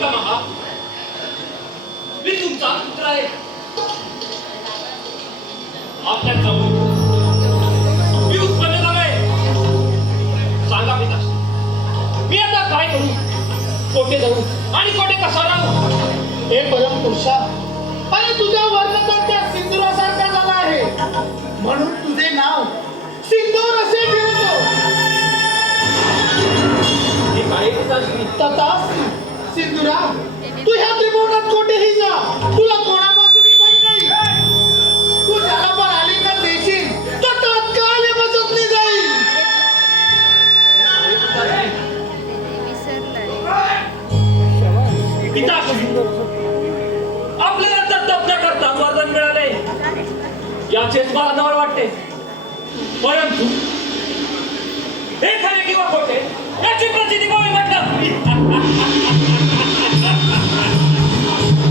पितामहा, मी तुमचा पुत्र आहे. आपल्याचा मी उत्पन्न झालोय. सांगा पिता, मी आता काय करू? कोठे जाऊ आणि कोठे कसा राहू? हे परमपुरुषा, आणि तुझ्या वर्णन त्या सिंदुरासारखा झाला आहे, म्हणून तुझे नाव सिंदूर असे ठेवतो. हे काय पिताश्री? तथास्तु सिंदुरा, तू ह्या त्रिभुवनात कोठेही जा, तुला कोणापासूनही भय नाही. तू ज्याला पण आलिंगन देशील तर तात्काळ हे बसतली जाईल. पिताश्री, आपल्याला तर तज्ञ करता वरदान मिळाले, याचेच मला नवल वाटते. परंतु हे खरे किंवा खोटे याची प्रचिती कोणी म्हटलं?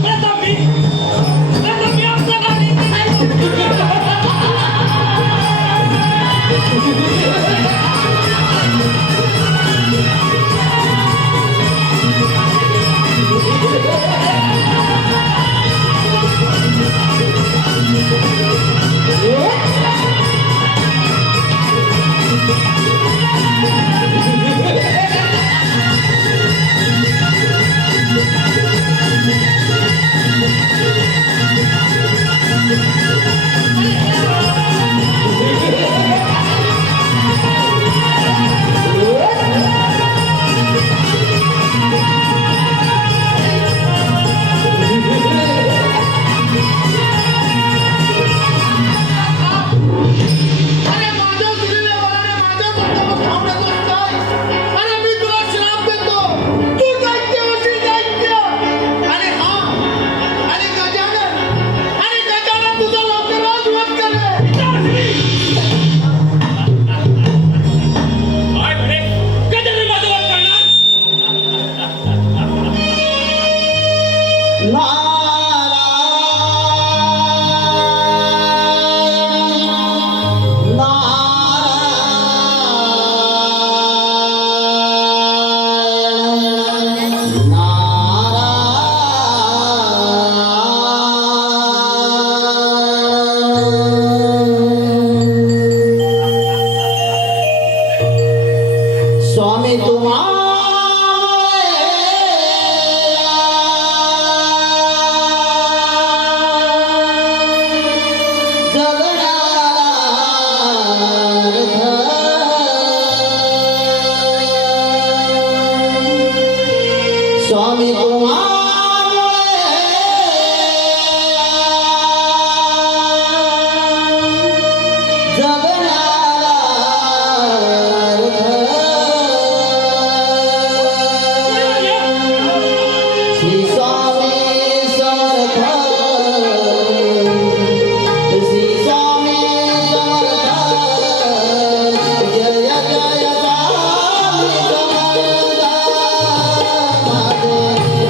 प्रथम मी आपल्या गाडी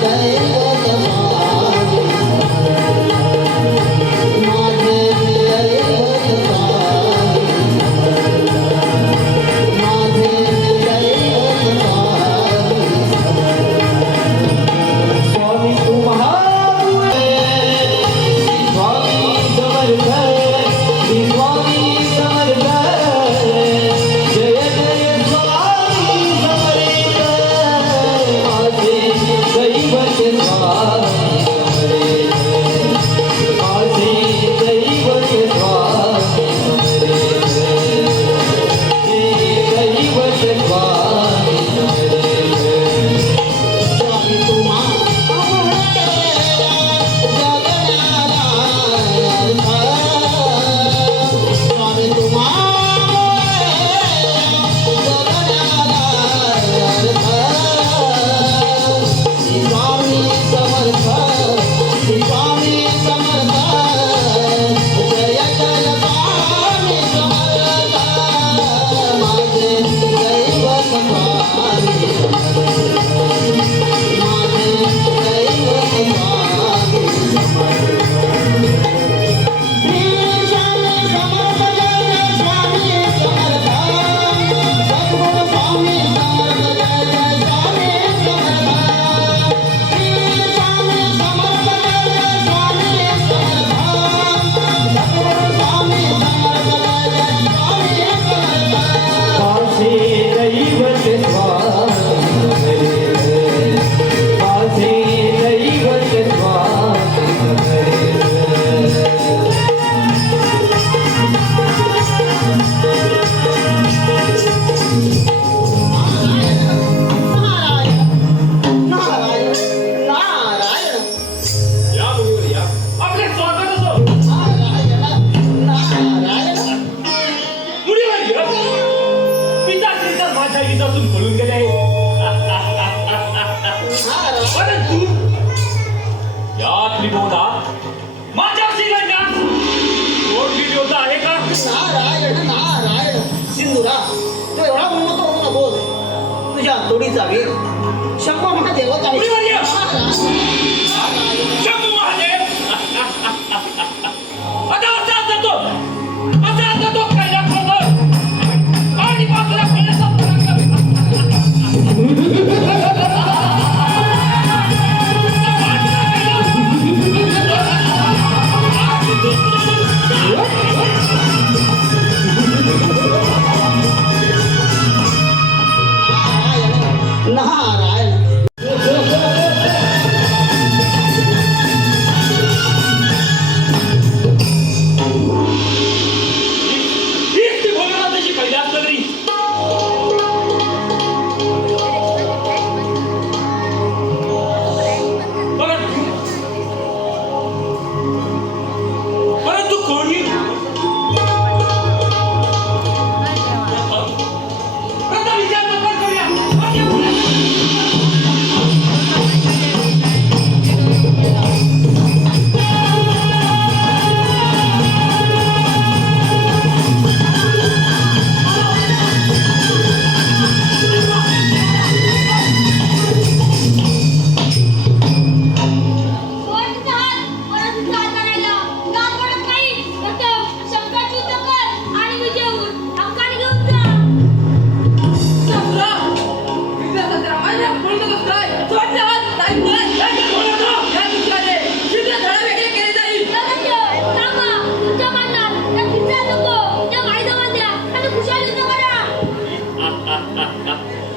जय परंतु यात विनोदा माझ्याशी लढण्यास कोण विनोद आहे का? नारायण नारायण. सिंधुराव, तू एवढा बोलतो होतो ना बोल. तुझ्या तोडीचा वीर शंभर मोठा देवच आहे. गुरुवर्य! नारायण. शंभू महादेव! आता असा जातो कैलासवर आणि बाजूला नारायण. हीच ती भोलेनाथाची कैलास नगरी. परंतु कोणी प्रथम विचार करूया.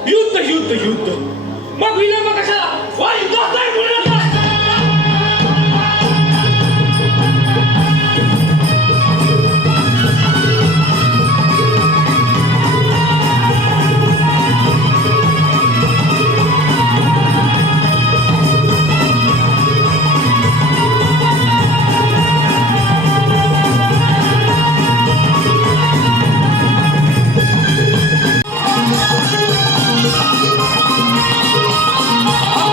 युद्ध युद्ध युद्ध मग विलंब कशाला? वा युद्धात नाही बोलणार. नारायण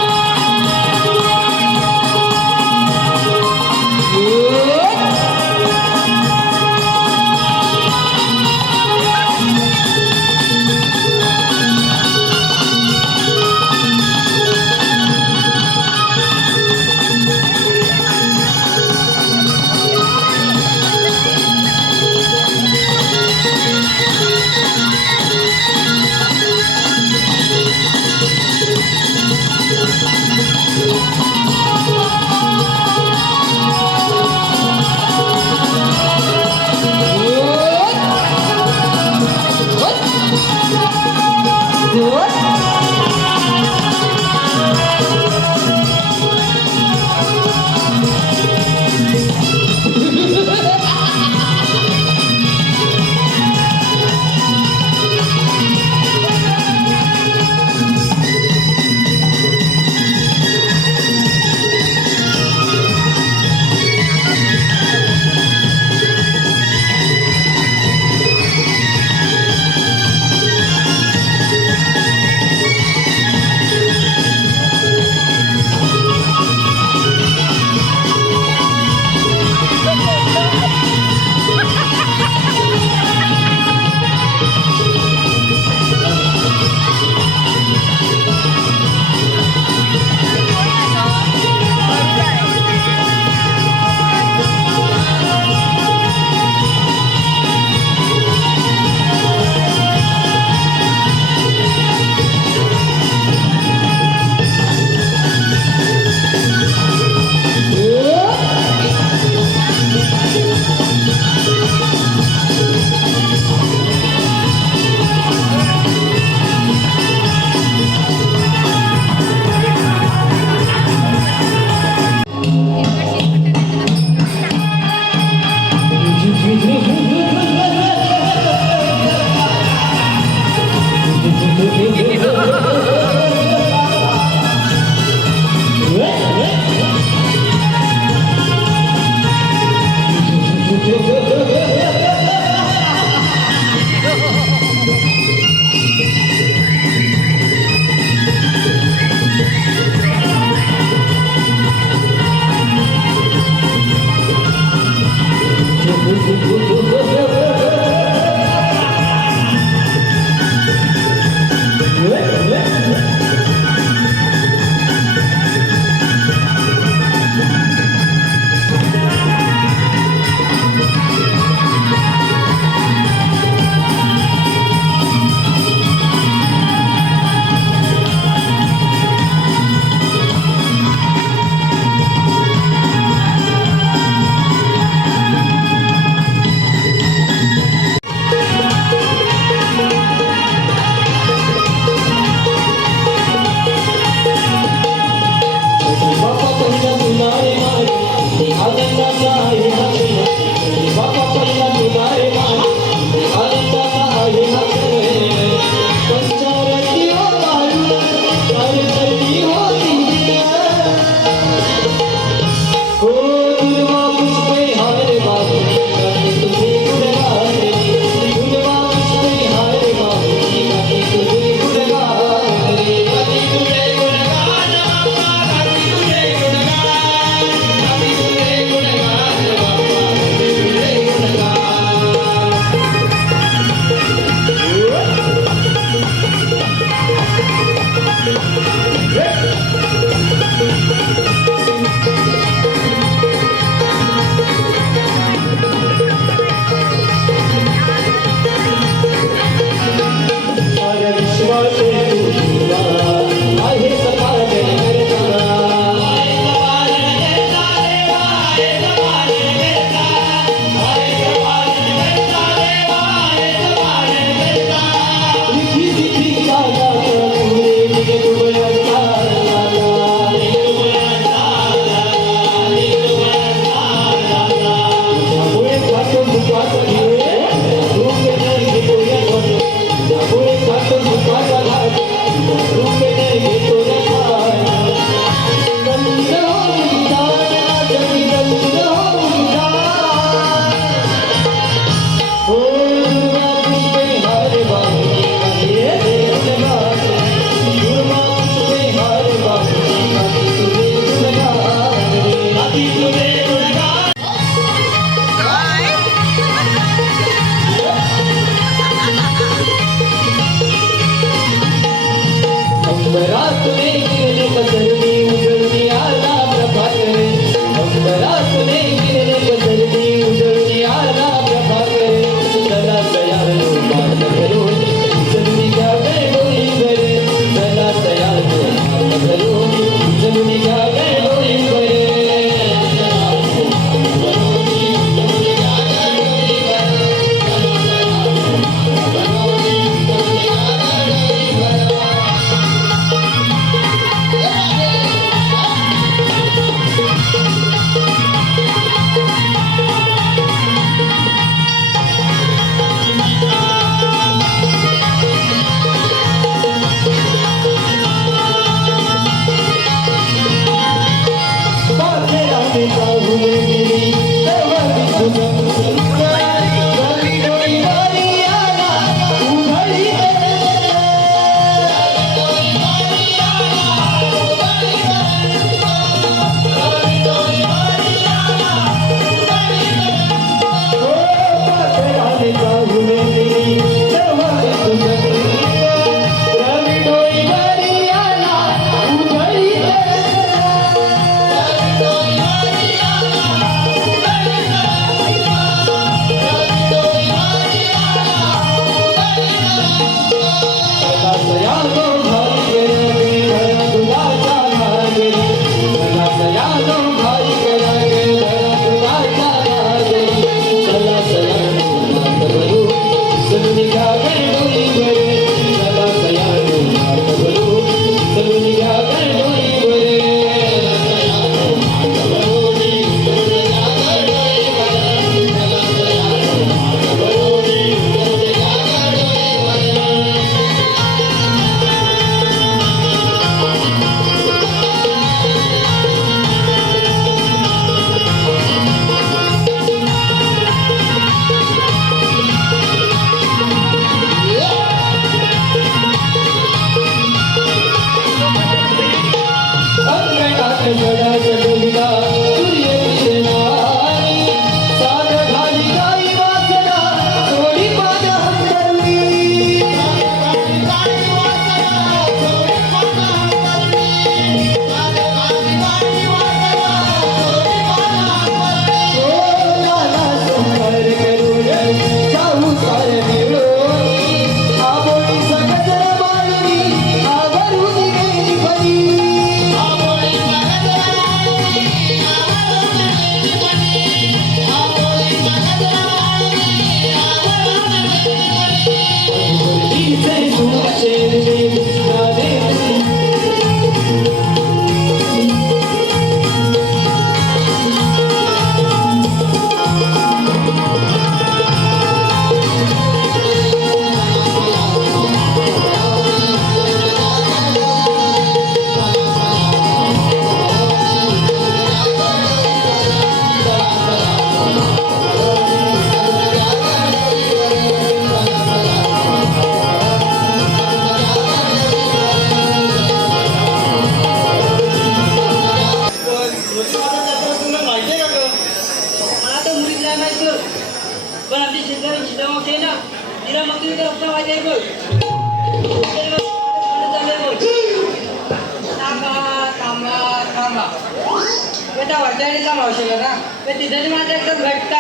बेटा वडिलांनी का मावशी ना तिथे माझ्या एकदम घट्ट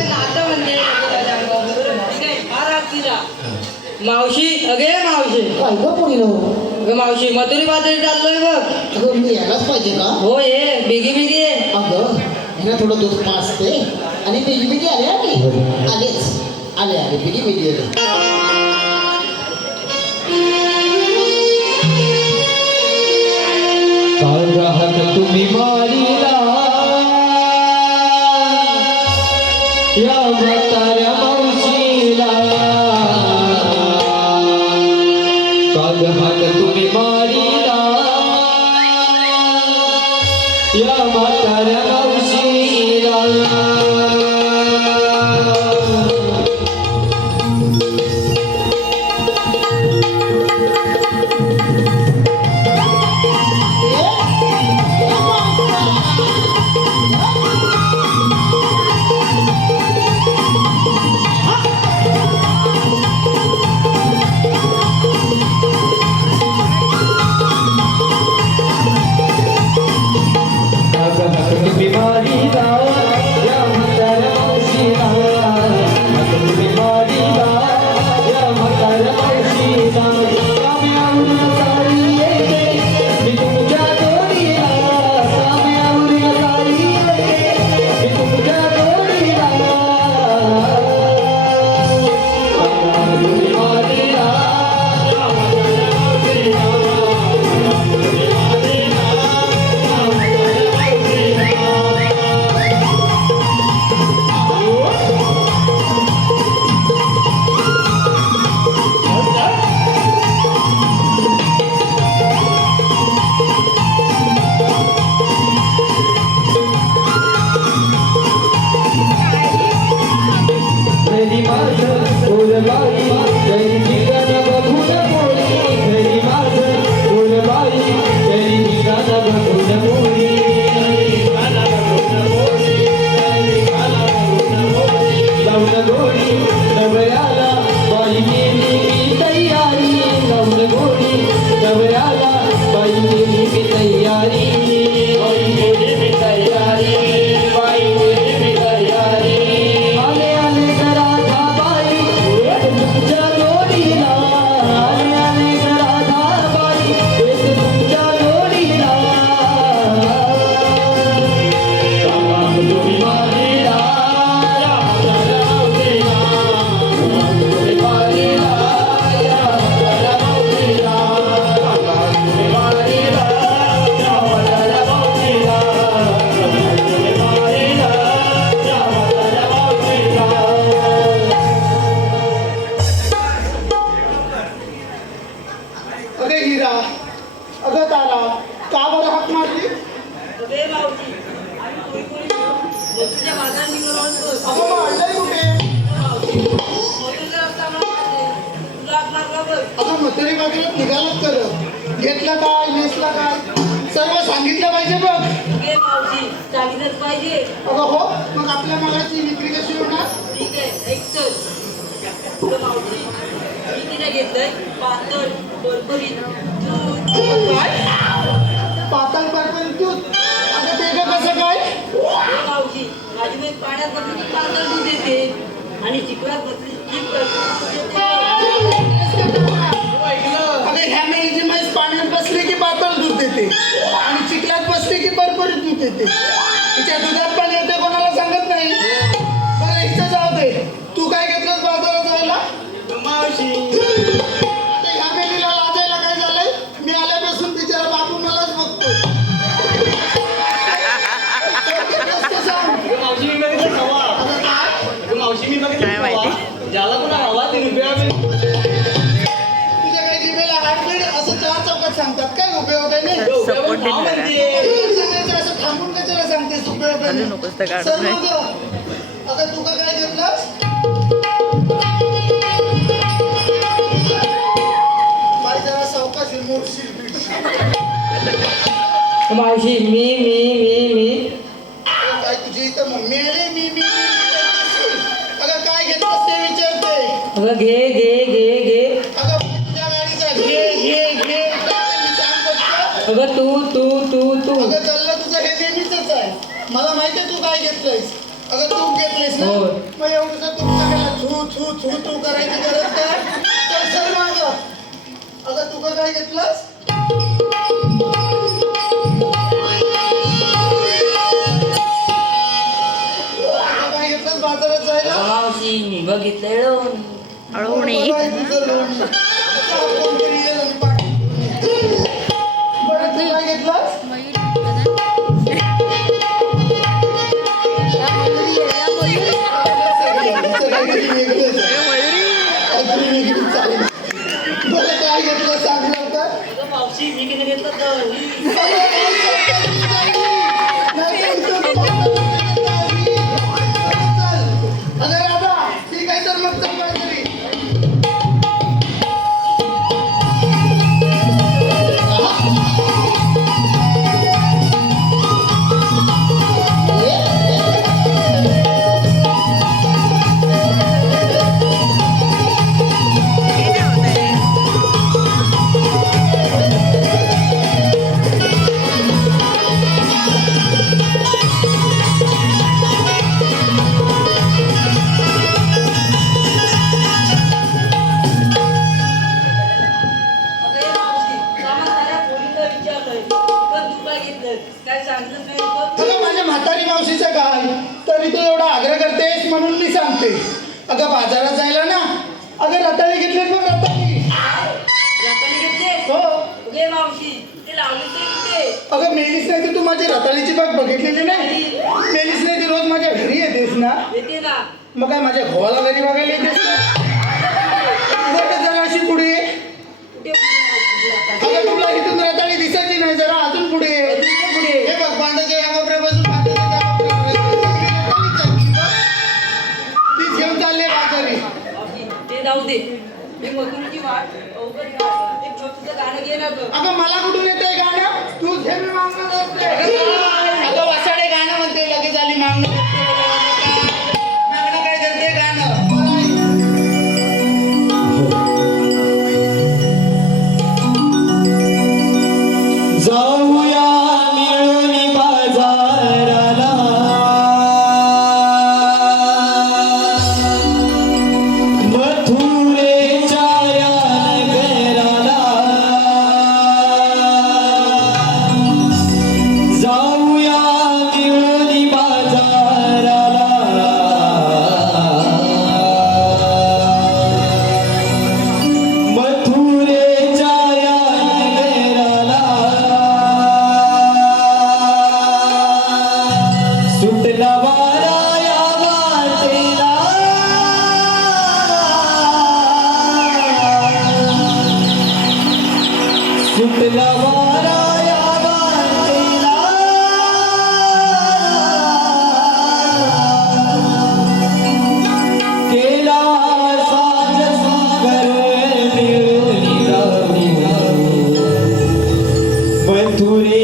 नातं म्हणजे मावशी अगे मावशी काय गं पोरीनो? अगं मावशी मथुरी बाजारी चाललोय बघ. अगं मी यायलाच पाहिजे का? हो ये बिगी बिगी ये. अगं ह्याला थोडं दूध पाजते आणि बिगी बिगी आले आम्ही आलेच आले बिगी बिगी आले. काल राहत तुम्ही मारीला या म्हाताऱ्या मावशीला काल राहत तुम्ही मारीला या म्हाताऱ्या मावशीला तुम्ही मारीला या अगे मावशी आम्ही कोणी कोणी मथुरच्या बाजारात निघालो होतो. अगं मग आणलंय कुठे? मावशी मथुरचा रस्ता मला तुला हात मारला बघ. अगं मथुरी बाजूला निघालत कर. घेतलं काय नेसला काय सर्व सांगितलं पाहिजे बघ. अगे मावशी सांगितलंच पाहिजे. अगं हो मग आपल्या मालाची विक्री कशी होणार? ठीक आहे ऐक चल. अगं मावशी मी तिने घेतलंय पातळ बरबरीत दूध. काय पातळ पर्पल दूध? अगं ते गं कसं काय? अगे मावशी माझी बाई पाण्यात बसली की पातळ दूध देते आणि चिखलात बसली की दूध देते. अगं ह्या मेलीची म्हैस पाण्यात बसली की पातळ दूध देते आणि चिखलात बसली की भरभरीत दूध देते. तिच्या दुधात पण येते कोणाला सांगत नाही. बरं इथं जाऊ दे. तू काय घेतलंस बाजारात जायला? मावशी आता ह्या मेलीला लाजायला काय झालंय? मी आल्यापासून तिच्या बाबू मलाच बघतो. काय घेतलंस ते सांग. मावशी मी बघितलं हवा. अगं काय? मावशी मी बघितलं हवा. ज्याला कोणा हवा ते रुपया तुझ्या काही जिभेला हाडबीड असं चार चौकात सांगतात काय उपयोग आहे नाही? सांगायचं असं थांबून कशाला सांगतेस उपयोग आहे नाही? सर मग अगं तू का काय घेतलंस? बाई जरा सावकाश आहे, मोडशील बिडशील. मावशी मी अगं काय तुझी इथं मम्मी आली मी अगं काय घेतलंस ते विचारते. अगं घे अगं तुझ्या गाडीचा घे मी सांग फक्त. अगं तू अगं चाललं तुझं हे नेहमीच आहे. मला माहिती आहे तू काय घेतलंयस. अगं तूप घेतलंयस ना होय. मग एवढंसं तूप सगळ्याला थू करायची गरज काय? चल सर मागं. अगं तू का काय घेतलंस? अगं काय घेतलंस बाजारात जायला? मावशी मी बघितलं बरं आहे तुझं लोण. आता कोणतरी येईल आणि पाठवून. बरं तू काय घेतलंस? बरं काय घेतलं सांगणार का? मावशी मी किती घेतलं तर अरे दादा ठीक आहे तर मग चल काहीतरी. अगं मावशी सामान साऱ्या पोरीला विचारलंय पण तू काय घेतलं काय सांगितलं नाही तर अगं माझ्या म्हातारी मावशीचं काय तरी तू एवढा आग्रह करतेस म्हणून मी सांगते. अगं बाजारात जायला ना अगं रताळी घेतलीस बघ रताळी. रताळी घेतले हो अगे मावशी ते लावले ते कुठे अगं मेलीस नाही की तू माझी रताळीची बाग बघितलेली नाही. मेलीस नाही ती रोज माझ्या घरी येतेस ना. येते ना मग काय माझ्या भावाला घरी बघायला येतेस ना. बरं जरा अशी पुढे ये. कुठे रताळी? अगं तुला इथून रताळी दिसायची नाही जरा अजून पुढे ये. पुढे हे बघ बांधाच्या या कोपऱ्यापासून बांधाच्या त्या कोपऱ्यापर्यंत सगळी रताळीच आहे. तीच घेऊन चालले बाजारी. मावशी ते जाऊ दे मी मथुरची वाट अवघड घाल. ते तुझं गाणं घे ना गं अगं मला कुठून येतंय गाणं? तू घे मी मागणं धरते. अगं वासाडे गाणं म्हणते लगेच आली मागणं धरते. मागणं काय धरते गाणं? मला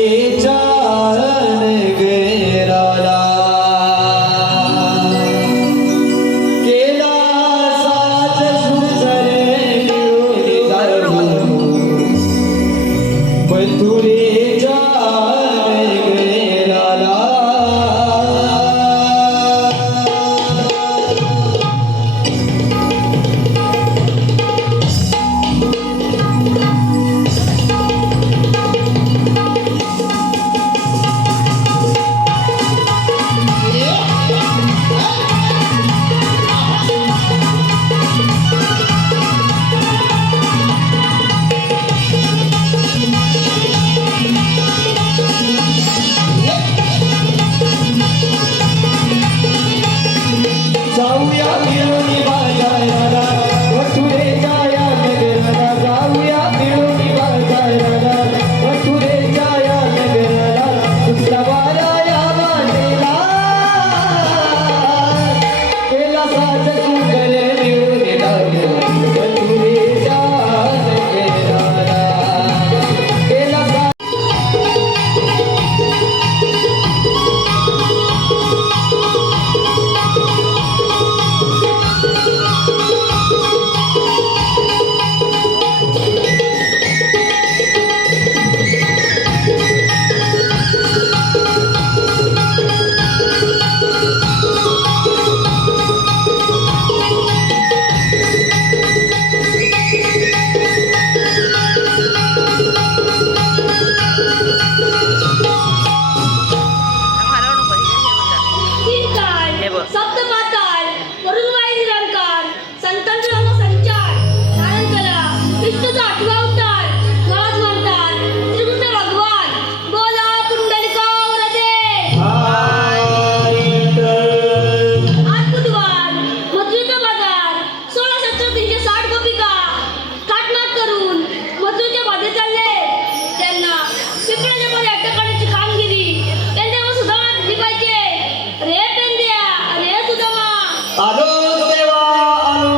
मथुरेच्या नगराला केला साज सुंदर मिळून जाऊ मथुरेच्या नगराला जाऊया मिळून बाजाराला मथुरेच्या या नगराला जाऊया मिळून बाजाराला मथुरेच्या या नगराला उत्सवाला या वाटेला केला साज सुंदर मिळून लागला मथुरेच्या नगराला केला साज तीन सप्तमाताल वरुणवाई निरंकार संतांचा संचार नारायणकला विष्णूचा आठवा अवतार महाराज म्हणतात श्रीकृष्ण भगवान बोला पुंडलिका वरदे आज बुधवार मथुरेचा बाजार 16,360 गोपिका काटमाट करून मथुरेच्या बाजार चालले त्यांना पिंपळाच्या मध्ये अटक करण्याची कामगिरी त्यांच्यावर सुद्धा दिली पाहिजे रे पेंद्या रे सुदामा आलो देवा आलो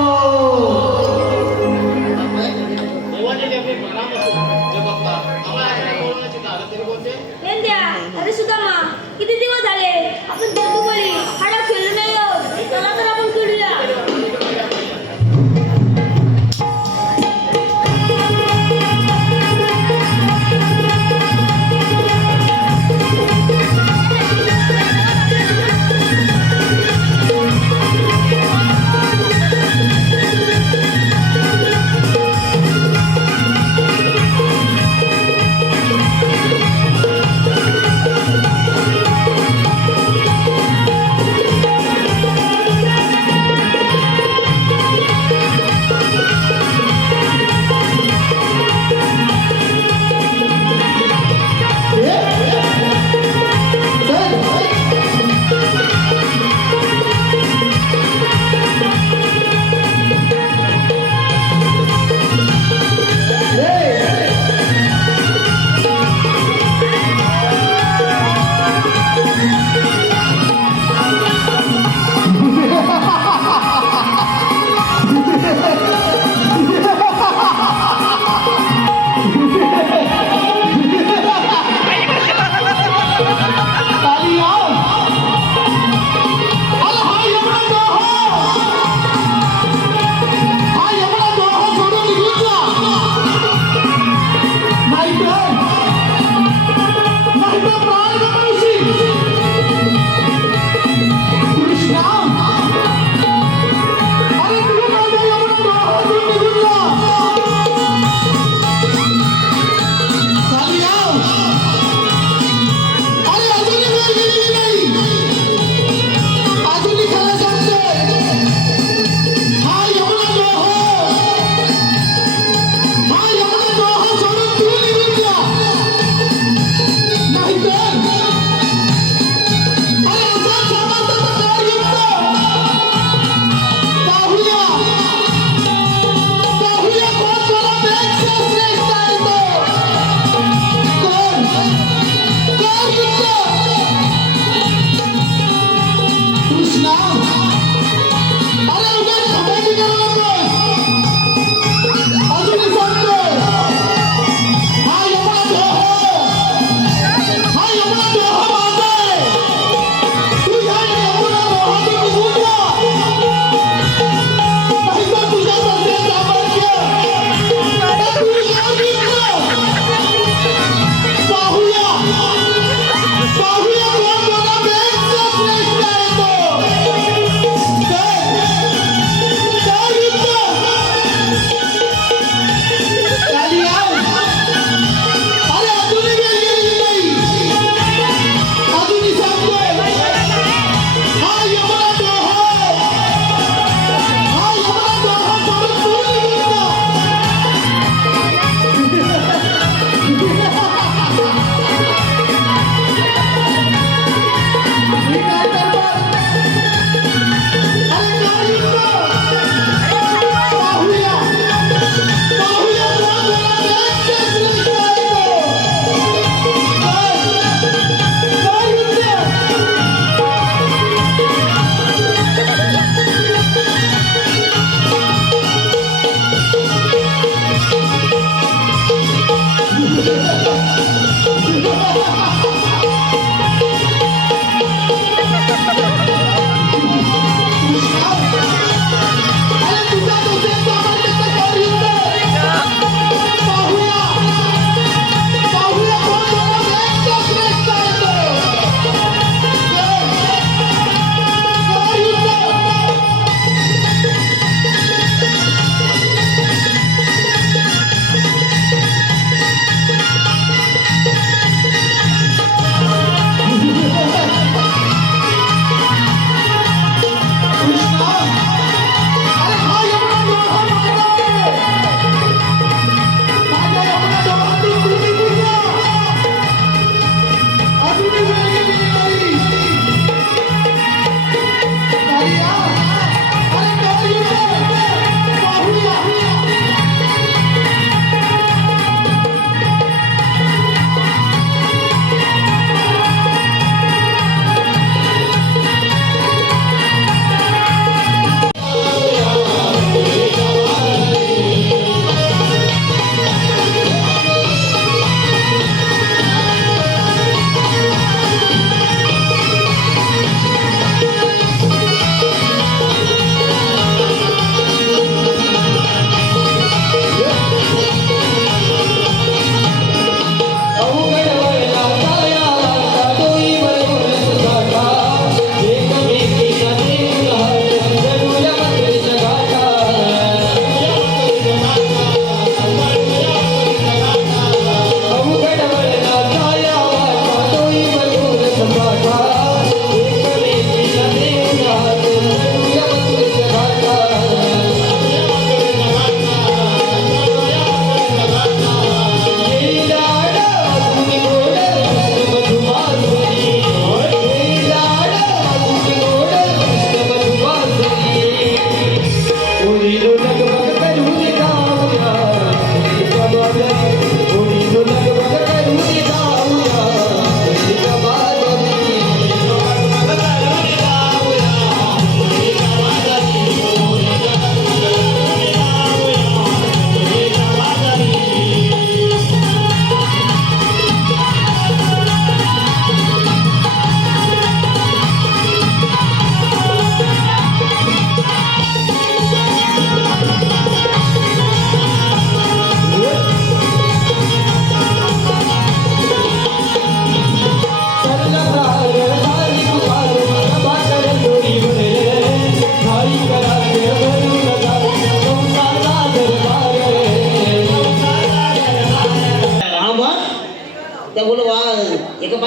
पेंद्या अरे सुदामा किती दिवस झाले आपण जगुबळी हाडा खेळलो नाही आहोत चला तर आपण खेळूया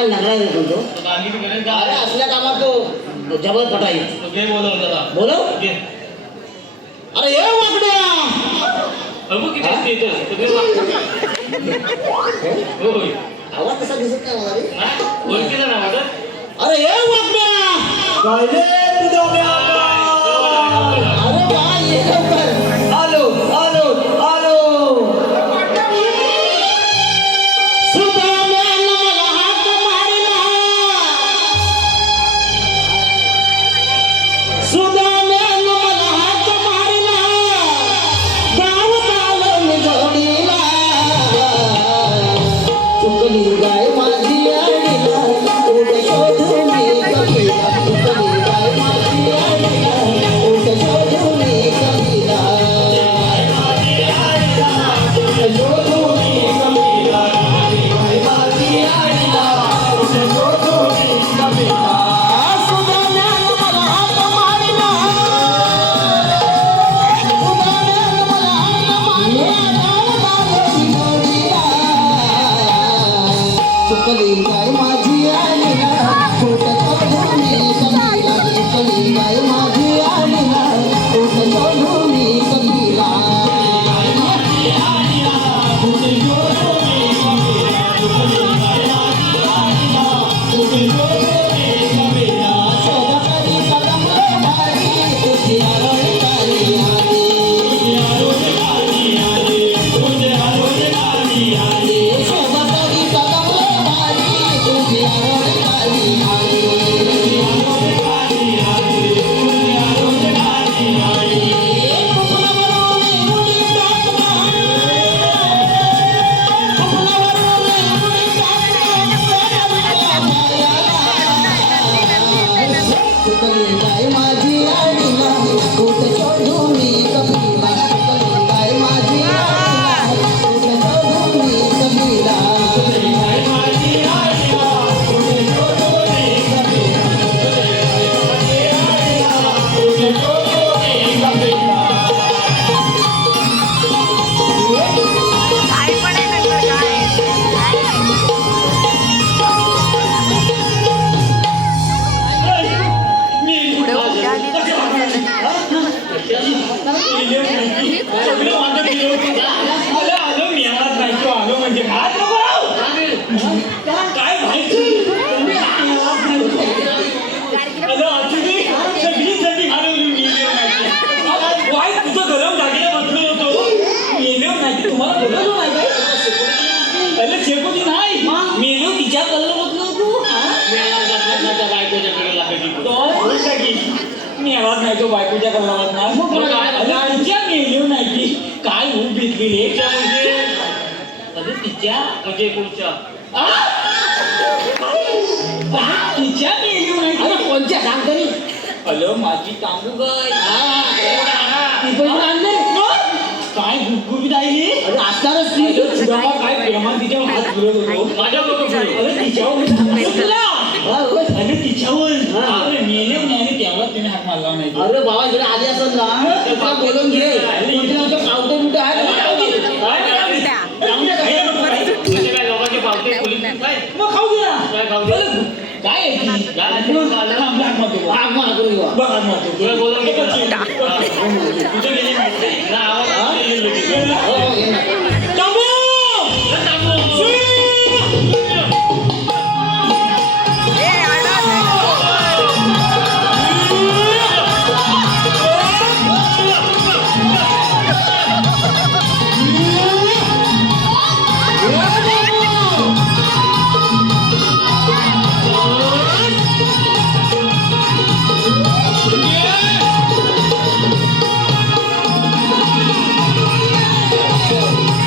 लागला रे तो बांधील करेल का अरे असल्या कामात तो जबर फटाई तो घे बोलव त्याला बोलव घे अरे ये वाकड्या अबू किती असते इथं तो घे होय आवाज तसा दिसत नाही मला रे ना ओळखीचा ना वाटत अरे ये वाकड्या काय रे तुझा अरे वा ये लवकर आलो आलो आलो सुदाम्यानं मला हाक मारला सुदाम्यानं मला हाक मारला गावात आलो मी जोडीला चुकली गाय माझी आडीला ओढ शोधून मी कपिला चुकली गाय माझी आडीला ओढ शोधून मी कपिला सुदाम्यानं मला हाक मारला सुदाम्यानं मला हाक मारला गावात आलो मी जोडीला चुकली गाय माझी आलीला खोट शोधून मी कपिला चुकली गाय माझी आलीला खोट शोधून मी कपिला शोधासाठी कदमले भारी तुझी आरोळी काली आली शोधासाठी कदमले भारी तुझी आरोळी काली चुकली गाय माझी आडीला खोट शोधून मी कपिला चुकली गाय माझी आडीला खोट शोधून मी कपिला आलो म्हणजे काय काय माहिती सगळी थंडी घालवली वाय तुझं गरम जागेला बसलो होतो मेलो नाही तुम्हाला बोलवलो नाही काय अरे शेकोटी नाही मेलो तिच्या कलर बसलो होतो मी आवाज नाही तो बायकोच्या कलरात नाही तिच्या मेलो नाही की काय होऊन भेटलेली म्हणजे अरे तिच्या म्हणजे पुढच्या तिच्या मेलो नाही अरे कोणत्या सांग तरी हॅलो माझी तांबू गाय ती पण आणले काय गुबगुबीत आहे अरे असणारच ती तुझा काय प्रेमात तिच्यावर हात फिरत होतो माझ्या बरोबर अरे तिच्यावर सांगतो तुला हा, होय. अरे तिच्यावर हा. अरे मेले नाही तेव्हा तिने हात मारला नाही अरे बाबा इकडे आली असेल ना तुला बोलून घे कोणते पावटे बिवटे आहेत ना? म्हणजे काय लोकांचे पावते पोलीस काय मग खाऊ दे ना काय खाऊ दे? काय आहे ती? काय? मग हात मारतो हा, मग करून घेऊ. बघ हात मारतो तुला बोलून घे तुझं गेली ना आवाज हो, हो, ये ना. तांबू Yeah.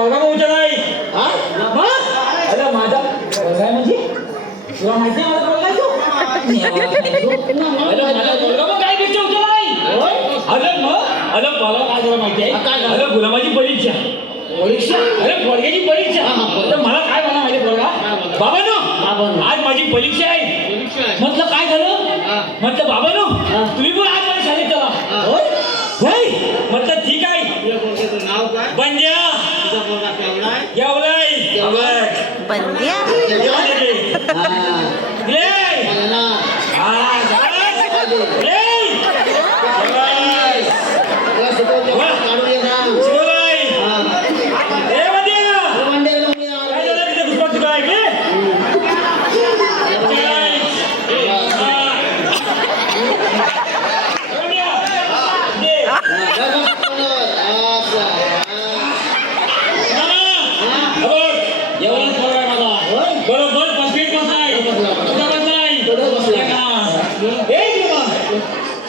पोरगा भाऊचा नाही हा? मग अरे माझा पोरगा आहे म्हणजे तुला माहिती आहे मला पोरगा आहे तो? अरे माझा पोरगा मग काय पेक्षा उचला नाही अरे मग अरे मला काय झालं माहिती आहे काय झालं? अरे गुलामाची परीक्षा परीक्षा अरे पोरग्याची परीक्षा हा, हा. तर मला काय म्हणा माहिती पोरगा बाबानो बाबांनो. आज माझी परीक्षा आहे परीक्षा आहे. म्हटलं काय झालं हा. म्हटलं बाबानो हा. तुम्ही पण आज माझ्या शाळेत चला होय? होय म्हटलं ठीक आहे तुझ्या पोरग्याचं नाव काय बंद्या तुझा पोरगा केवढा आहे येवलाय बंद्या हा. मला ना. तुला शिकवतो, काढून ये ना. हा. अरे मंडळी तुम्ही आले. हा,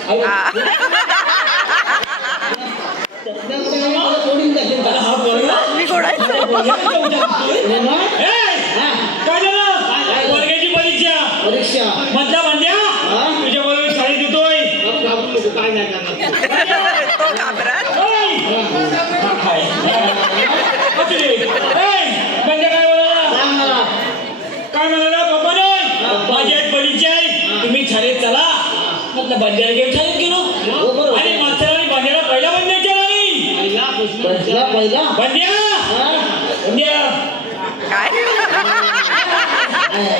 बघा, असं. त्याच्यामध्ये मला सोडून टाकेल का? हे ना? परीक्षा परीक्षा म्हटलं बंद्या तुझ्या बरोबर शाळेत येतोय घाबरू नको, काय नाही करणार सांग मला. काय म्हणाला पप्पा माझी आज परीक्षा आहे तुम्ही शाळेत चला म्हटलं बंद्याला घेऊन शाळेत गेलो हो, बरोबर. आणि मास्तरांनी बंद्याला पहिला बंद विचारला नाही पहिला प्रश्न पहिला पहिला बंद्या हा? बंद्या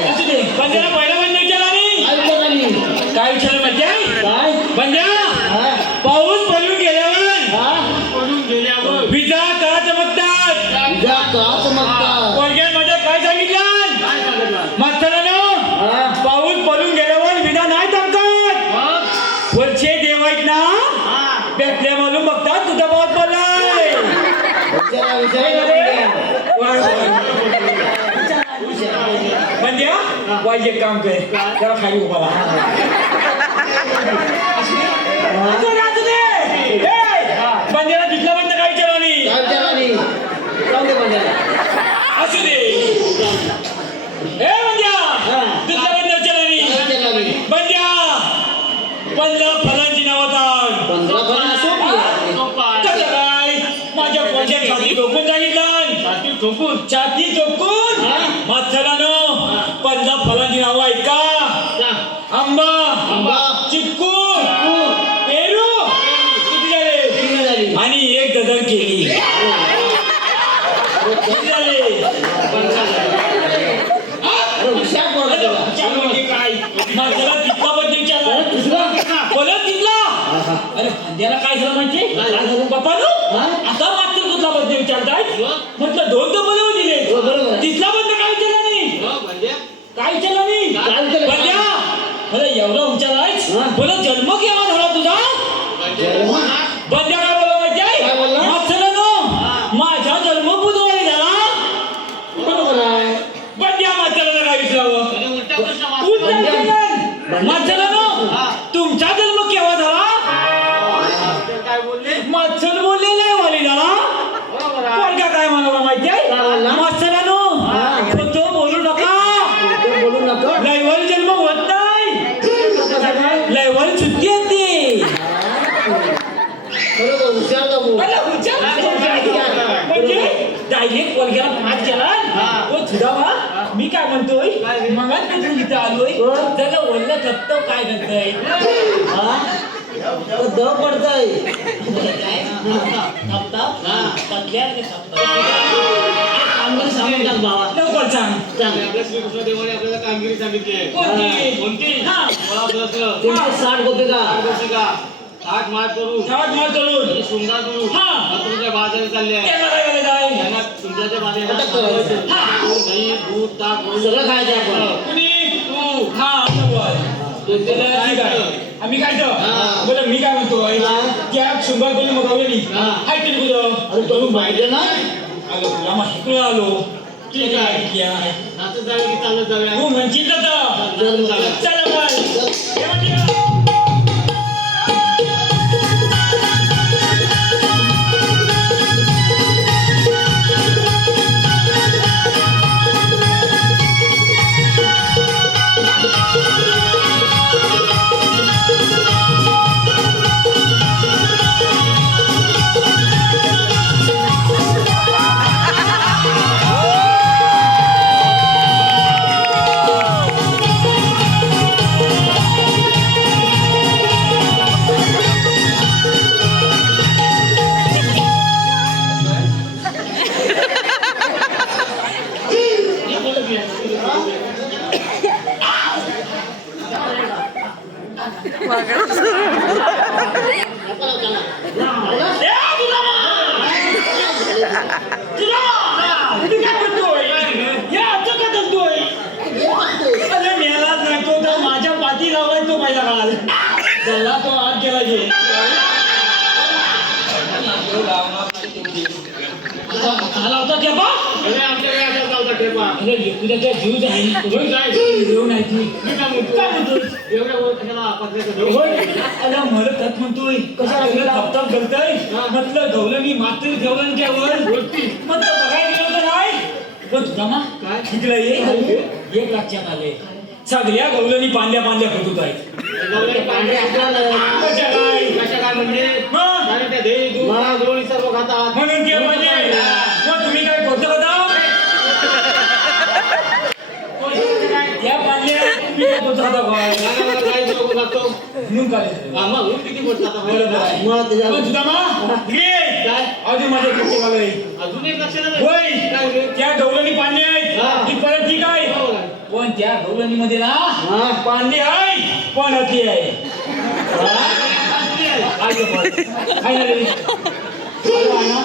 असू दे बंद्याला पहिला बंद विचारला नाही काय विचारलं मी? काय विचारलं माहिती आहे काय? बंद्या हा? पाऊस पडून गेल्यावर हा? पडून गेल्यावर विजा का चमकतात तुझा का चमकतात? पोरग्यान माझ्या काय सांगितलं काय सांगितलं म्हातारानं हा? पाऊस पडून गेल्यावर विना नाही चमकत मग वरचे देव आहेत ना हा भेटल्या म्हणून बघतात तुझा पाऊस पडलाय विचारा, विचारा रे. बंद्या वाईज एक काम कर त्याला खाली उभा राहा. असू दे, असू दे. ए, बंद्याला दुसरा बंद काय विचारला नाही काय विचारलं मी? जाऊ दे माझ्याला. असू दे ए बंद्या दुसरा बंद विचारला नाही काय विचारलं मी? बंद्या पंधरा फलांची नावं सांग 15 फळं सोपी आहे. सोपा आहे. कसं काय माझ्या पोरच्या छाती ठोकून सांगितलं छाती ठोकून छाती ठोकून माथ्यालानो 15 फलांची नावं आहेत का सांग. आंबा आंबा, चिक्कू पेरू किती झाले किती झाली? आणि एक गदर केली किती झाले अरे हुशार पोरगा अरे, तुला. विचार म्हणजे काय माझ्याला तिथला बद्दल विचारला दुसरा? बोलत तिथला हा. अरे खांद्याला काय झालं म्हणजे काय झालं? बापा हा? आता मात्र तुझला बद्दल विचारताय म्हटलं 2 तर बोलव दिले हो, बरोबर आहे. तिथला बद्दल काय विचारला नाही मग म्हणजे काय विचारला नाही काय विचारलं? बंड्या अरे एवढा विचारायच हा. बोला जन्म केव्हा झाला तुझा जन्म? बंड्या काय बोला माहिती काय बोलला? माझा जन्म बुधवारी झाला बरोबर आहे. बंड्या माथ्याला काय विचारावं म्हणजे उलटा प्रश्न उलटा बंड्या. विचारलं. माथ्याला तुमचा जन्म केव्हा झाला मास्तर काय बोलले माथ्याला बोललेला आहे वाली झाला बरोबर आहे. पोरगा काय म्हणाला माहिती आहे काय बोलला? मास्तरानो हा. तो बोलू नका ते बोलू नका. लयवर जन्म होत नाही कसं काय? लयवर सुट्टी येते बरोबर, हुशार का बोल. मला विचार म्हणजे डायरेक्ट पोरग्याला हात केला ओ थुडावा मी काय म्हणतोय मगाच कुठून इथं आलोय त्याला ओरलं थत्तो काय करतोय हा? तो द पडतंय. सांगून टाक भावा. लवकर सांग सांग. आपल्या श्रीकृष्ण देवाने आपल्याला कामगिरी सांगितली आहे कोणती? कोणती हा. मला प्रश्न तुमचे 60 गोपिका. का 8 मार्च करून गावात मार करून आणि शृंगार करून हा. मथुरेच्या बाजारात चालले आहे त्याला काय करायचं आहे त्यांना तुमच्या अटक करायचं. बाजारात दही दूध ताक सगळं खायचं आपण. कुणी तू हा बरोबर त्याला ठीक आहे आम्ही काय तर हा. बोला मी काय म्हणतोय हा. त्या शंभर कोणी मगावलेली हा. हाय तुम्ही कुठं अरे तुम्ही पाहिजे ना. आलो तुला माहिती आलो ठीक आहे की आहे नाचत जाऊया की चालत जाऊया तू म्हणशील तर चला बोल चल. हे म्हणजे डबा अरे आमच्याकडे आता जाऊचा ठेपा. अरे तुझ्या त्या जीव जाईल जीव जाईल. जीव नाही ती मी काय म्हणतो? काय म्हणतोय एवढ्या वर कशाला पत्र्याचं देऊ? होय अरे मरत म्हणतोय कशा थपथप करतोय म्हटलं गवलं मी मात्र जेवणांच्यावर म्हटलं बघायला गेलो तर नाही पण जमा काय? इकडे एक लक्षात आले सगळ्या गवलनी पांड्या पांड्या होत आहेत गवळ्याचे पांढरे असतात. कशा काय कशा काय म्हणजे? मग? आणि त्या दही, दूध, लोणी सर्व खातात. म्हणून ते म्हणजे मग तुम्ही काय खोटं बघा या पांड्या तुम्ही काय खोटं बघा गाण्याला काय लोकं जातो? म्हणून काय हा, मग ऊन किती पडतं आता? बरोबर आहे. मग त्याच्यावर पण सुदामा, इकडे. काय? अजून माझे कुठे झालंय अजून एक लक्षात आलं? होय काय रे? त्या गवलनी पांडे हा. आहेत ती परत ठीक आहे हो काय? पण त्या गवलनी मध्ये ना हा. पांडे आहे पण अति आहे असली आहे. आहे पण. आहे ना रे? वाजवा ना?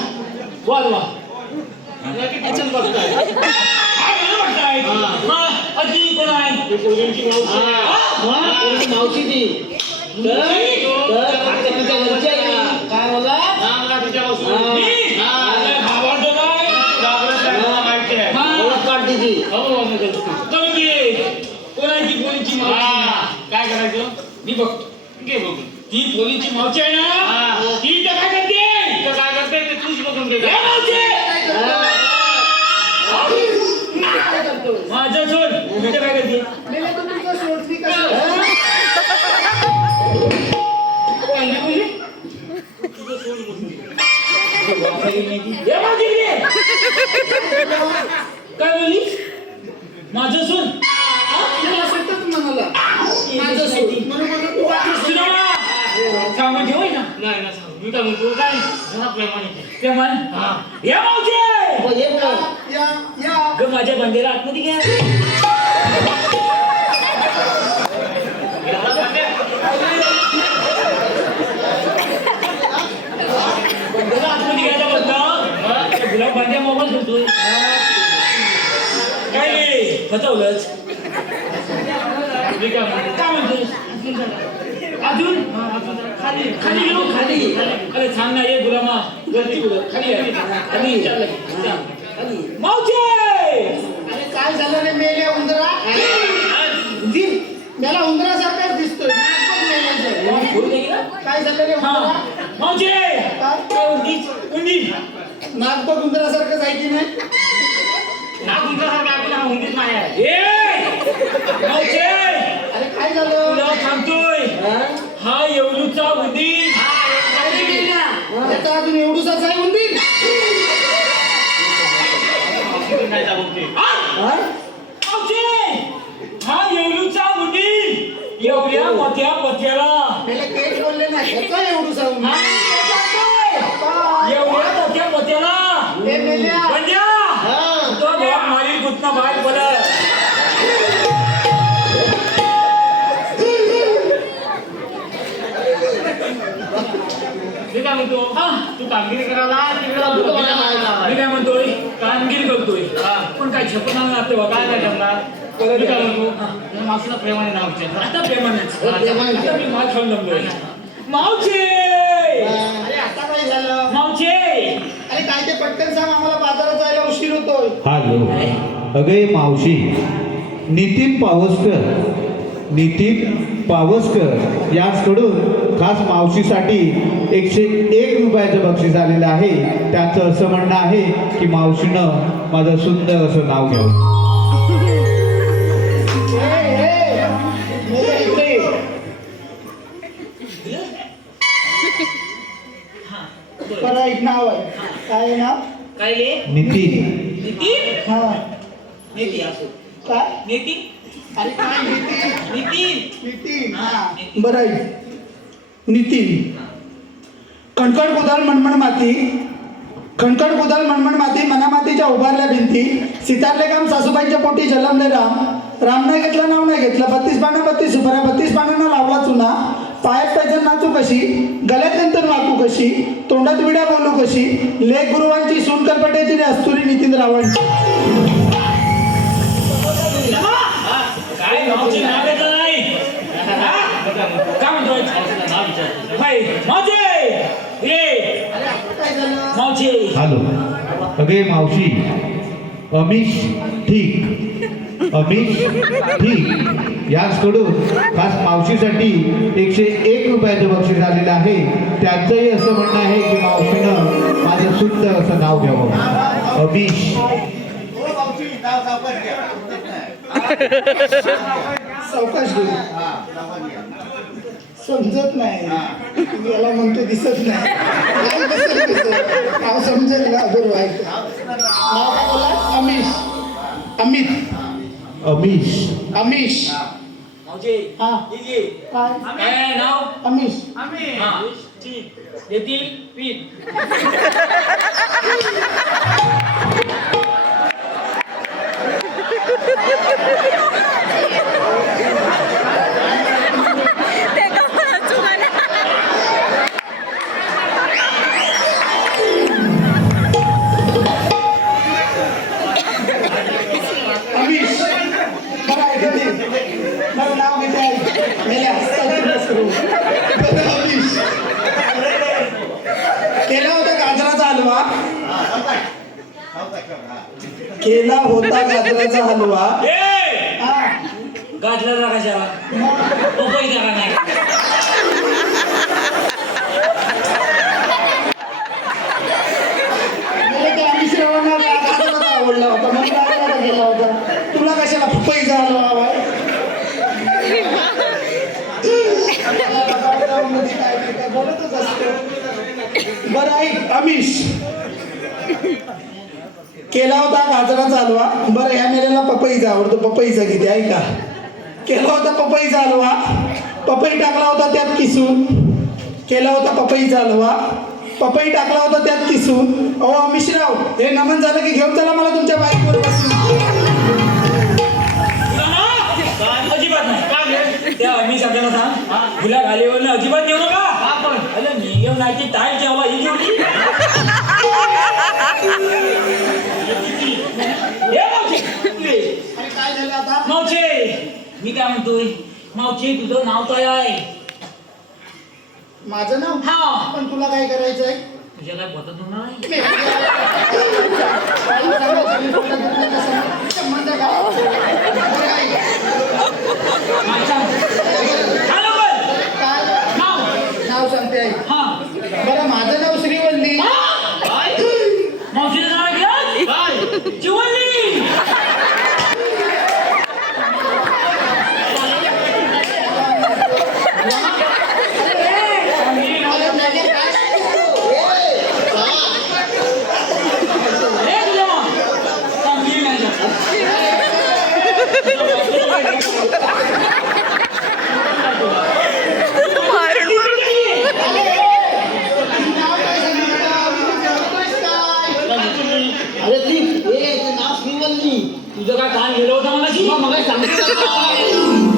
वाजवा. या किती जण बसताय? हा, मला वाटतंय. हा. मग अति कोण आहे ते पोरींची मावशी आहे. हा, कोणती मावशीची तर आता तुमच्या घरची आहे ती. काय बोला रामला तिच्यापासून. हा. मी? हा. अरे, घाबरतो काय? घाबरत आहे, मला माहिती आहे. हा. ओळख काढ तिची. हो, असं करतो. करून घे. कोणाची पोलीची मावशी हा. काय करायचं? मी बघतो घे बघून. ती पोलीची मावशी आहे ना हा. ती तर काय करते इथं काय करते ते तूच बघून घे. ए, मावशी! माझं सोड तुझं काय करते मेले तर तुमचं सोडती कसं? पहिली बोलली? ए, मावशी इकडे. काय बोलली माझं सोड तुला सुटत म्हणाला. माझं सोड. म्हणून म्हणलं तू वाटलं सोड. कामं ठेवाय ना नाही ना सांग. मी काय म्हणतो? काय? जरा प्रेमाने घे. ते म्हण हा. या मावशी हो, ये बोल. या ग माझ्या बंदेला आतमध्ये घ्या एवढा सांगते? बंदेला आतमध्ये घ्यायचा बंद गुलाब बांध्या मोबाईल घेतोय काय रे फसवलंच मी काय म्हणतो? काय म्हणतोस अजून खाली खाली घेऊ खाली अरे सांग ना ये गुलामा वरती गुलाम खाली आहे. खाली चल लगेच. खाली. मावशी अरे काय झालं रे मेल्या उंदरा? उंदीर? त्याला उंदरासारखाच दिसतोय. नाक बघ मेल्याचं. कोण फोडून दे की ना? काय झालं रे हा उंदरा? मावशी काय उंदीर नाक बघ उंदरासारखंच आहे की नाही? नाक उंचासारखं आहे, पण हा उंदीर नाही आहे. ए मावशी अरे काय झालं? तुला सांगतोय हा? हा येवलूचा उंदीर अरे मेल्या. त्याचा अजून एवढूसाच आहे उंदीर? उंदीर नाही जाऊ ते. हा? हा? मावशी हा येवलूचा उंदीर एवढ्या मोठ्या पत्याला मेल्या तेच बोलले ना. ह्याचा एवढूसा हा, उंदीर. मी सांगतोय. एवढ्या मोठ्या पत्याला हे मेल्या. बंड्या हा. तो भाग मारी गुतना बाहेर पडत मी काय म्हणतो? हा. तू कामगिरी करायला तिकडे तू बुद्धी काय लावायला. मी काय म्हणतोय कामगिरी करतोय हा. पण काय छपना नाते काय नाही करणार? मी काय म्हणतो? या मावशीला प्रेमाने नाव विचार. आता प्रेमानेच हो, प्रेमाने. आता मी माल खाऊन जमलोय मावशी अरे आता काय झालं? मावशी अरे काय ते पटकन सांग, आम्हाला बाजारात जायला उशीर होतोय. हॅलो अगे मावशी नितीन पावसकर याचकडून खास मावशीसाठी 101 रुपयाचं बक्षीस आलेलं आहे. त्यांचं असं म्हणणं आहे की मावशीनं माझं सुंदर असं नाव घ्यावं. मेल्या इकडे ये. बरं एक नाव आहे. काय आहे नाव? काय रे नितीन नितीन हा. नेती असो काय? नेती अरे काय नितीन? नितीन नितीन. हा, हा. नितीन. बरं आहे. नितीन. कणकण कुदाल मणमण माती, खणखण कुदाल मणमण माती, मनामातीच्या उभारल्या भिंती, सितारले काम सासूबाईंच्या पोटी जलमले राम, राम नाही घेतलं नाव नाही घेतलं, 32 पानं 32 सुपाऱ्या, 32 पानांना लावला चुना, पायात पैजण नाचू कशी, गळ्यात नंतर वाकू कशी, तोंडात विड्या बोलू कशी, लेख गुरुवांची सोनकरपट्याची रे अस्तुरी नितीन रावांची. काय मावशी नाव घेतलं नाही काय म्हणतोय नाव विचार. हाय मावशी ये अरे आता काय झालं? मावशी हॅलो अगे मावशी अमिश ठीक अमिश ठीक याचकडून खास मावशीसाठी 101 रुपयाचं बक्षीस आलेलं आहे. त्यांचंही असं म्हणणं आहे की मावशीनं माझं सुंदर असं नाव घ्यावं अमिश. सावकाश घेऊ समजत नाही याला म्हणतो दिसत नाही नाव कसं दिसत? नाव समजेल ना बरोबर आहे नाव काय बोला अमिश अमित अमिश अमिश मावशी हा ये काय काय नाव अमिश हा ठीक येतील पीठ अमिश बरं आहे कधी बरं नाव घेते आहे मेल्या हस्तांतर सुरू बरं अमिश केला होता गाजराचा हलवा केला होता गाजराचा हलवा ए हा गाजला कशाला पपई जरा नाही मला त्या अमिश्रावांना गाजराचा आवडला होता मग गाजराचा गेला होता तुला कशाला पपईचा हलवा हवा काय बोलतच असतो बरं ऐक अमिश केला होता गाजराचा हलवा बरं ह्या मेल्याला पपईचा आवडतो पपईचा किती ऐका केला होता पपईचा हलवा पपई टाकला होता त्यात किसून केला होता पपईचा हलवा पपई टाकला होता त्यात किसून अहो अमिशराव हे नमन झालं की घेऊन चला मला तुमच्या बाईकवर बसून अजिबात नाही त्या आम्ही सगळ्यांना सांग तुला गालीवर अजिबात घेऊ नका अरे मी घेऊन नाही ती टाय जेव्हा ही घेऊन आणि काय झालं आता मावशे मी काय म्हणतोय मावशे तुझं नाव काय आहे माझं नाव हा पण तुला काय करायचंय तुझ्या काय पद्धत नाही संबंध काय बरं ऐक. हॅलो बोल काय नाव नाव सांगते ऐक. हा बरं माझं नाव श्रीवल्ली मावशीचं नाव घ्या जीवनली अरे नाही, काय सांगतो? हे तुझ्या मग चांगली नाही नाव काय सांगितलं? मी बोलतोयस काय? अरे ती ते नाव श्रीवल्ली तुझं काय कान गेलं होतं मला मग सांगितलं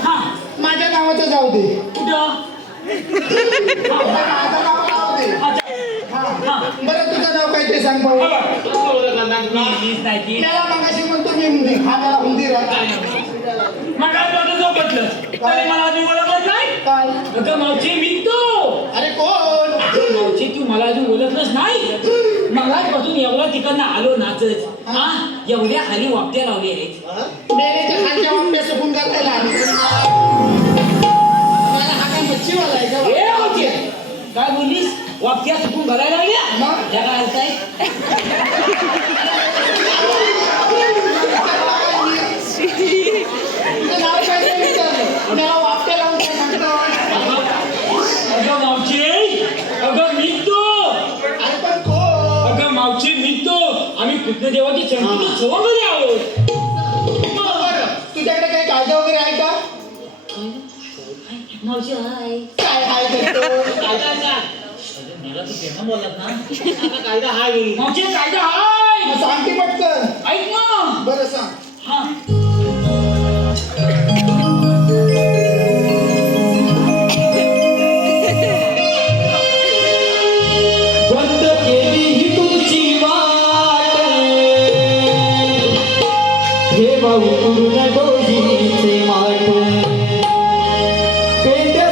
हा माझ्या नावाचं जाऊ दे कुठं माझं नाव जाऊ दे अच्छा हा बरं तुझं नाव काय ते सांग भाऊ मीच नाही ती त्याला मगाशी म्हणतो मी हुंदी खाण्याला हुंदी राहता मग काय माझं झोपटलं तरी मला अजून ओळखत नाही काय अगं मावशी मी तो अरे कोण अगं मावशी तू मला अजून ओळखलंच नाही मगाचपासून एवढं तिकडनं आलो नाचत हा एवढ्या खाली वापट्या लावली आहेत मेरेच्या खालच्या वापट्या सुकून घालायला आली मला हा काय मच्छीवाला आहे का ए मावशी काय बोललीस वापट्या चुकून घालायला लागल्या मग? त्या काय अर्थ आहे तुझं नाव काय ते विचारलं त्याला वापट्या लावून काय सांगतो अगं मावशी अगं मी तो अरे पण कोण अगं मावशी मी तो आम्ही कृष्णदेवाची चंद्रीची सवंगडी आहोत बरं तुझ्याकडे काही कायदा वगैरे आहे का मावशी हाय काय आहे करतो मला तू तेव्हा बोलत ना आता कायदा हा येईल मावशी कायदा हाय मग सांग की पटकन ऐक ना बरं सांग हा बंद केली ही तुमची वाट हे भाऊ पूर्ण डोजीचे माठ पेंड्या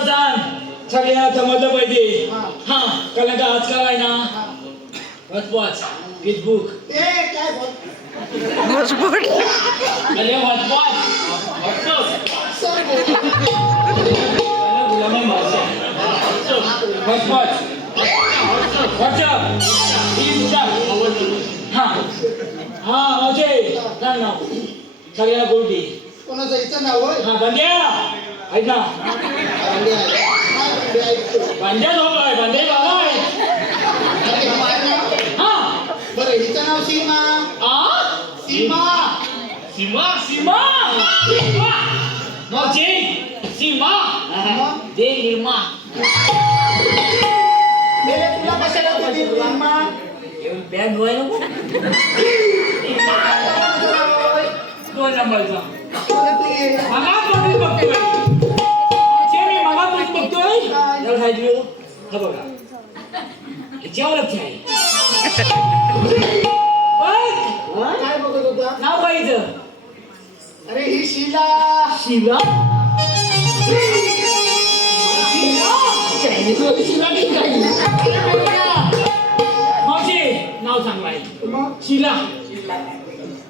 असं सांग सगळ्यांना समजलं पाहिजे. हा कारण का आजकाल आहे ना वाच विथ बुक काय बोल अरे वाच सर बोल गुलामी मावशी हा हा मावशे सांग नाव सगळ्यांना बोलते. कोणाचं हिचं नाव होय हा बंड्या ऐक ना भांडे आहे. काय भांडे ऐकतो बंड्या झोपलाय बंड्या झालाय. अरे काय नाव? हा बरं हिचं नाव सीमा आ सीमा सीमा सीमा सीमा मावशी सीमा मग? दे निर्मा मेरे तुला कशाला दिली सीमा बॅग धुवाय नको दोन नंबरचा मगापासून बघतोय जे मी मगापासून बघतोय त्याला काय दिलं हा बघा याच्यावर लक्ष आहे बघ, काय बघत होता नाव काय हिचं? अरे ही शीला शिवा मावशी नाव चांगलं आहे मग शिला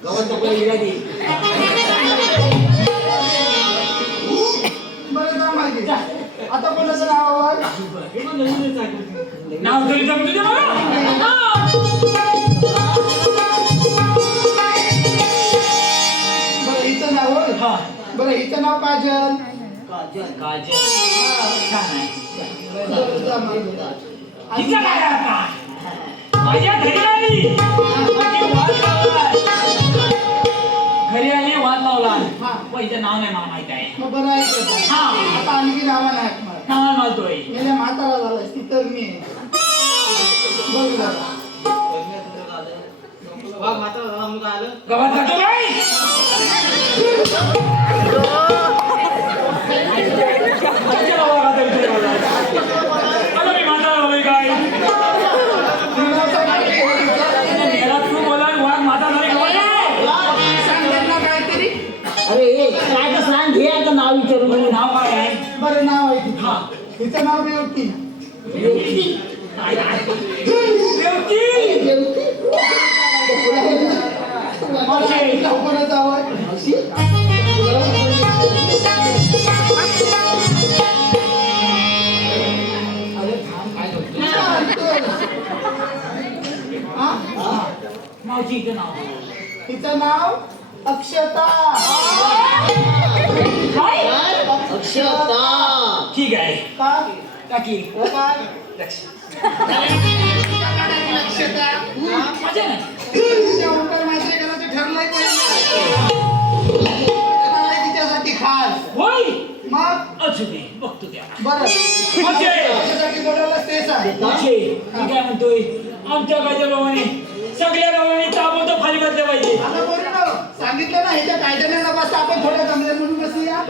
गावात आपला हिरा दे बरं जा माहिती आता कोणाचं नाव हवं नाव तरी जमतं ते मला हा. बरं हिचं नाव होय हा बरं हिचं नाव काजल काजल काजल छान आहे बरं जा माहिती तिचं काय आता माझ्या घरी आली माझी वाट लावलाय. घरी आली वाद लावला हा. पण हिचं नाव नाही मला माहित आहे मग बरं ऐकत हा आता आणखी नावा नाही मला नाव मारतोय मेल्या म्हातारा झालाय ती तर मी आहे. बघ जरा. गावात जातो काय आजच्या गावाला जातो विचार मला. आता मी म्हातारा झालोय काय मेला तू बोला वाघ म्हातारा झाले गावाला. सांग त्यांना काहीतरी अरे काय तर सांग घे आता नाव विचारून तुझं नाव काय आहे बरं नाव आहे तिचं. हा तिचं नाव रेवती रेवती. मावशी लवकरच जावं मावशीचं नाव तिचं नाव अक्षता काय अक्षता ठीक आहे का काकी काय अक्षता माझ्या नाही तिच्या उपर माझ्या घराचं ठरलंय तिच्यासाठी खास होय मग असू दे बघतो त्या बरं मावशी. कशासाठी बोलवलं ते सांग मावशी मी काय म्हणतोय आमच्या गावाने सगळ्या गावांनी ताबडतोब खाली बसले पाहिजे आता बोलू ना सांगितलं ना ह्याच्या कायद्याने न बसता आपण थोड्या जमल्या म्हणून बसूया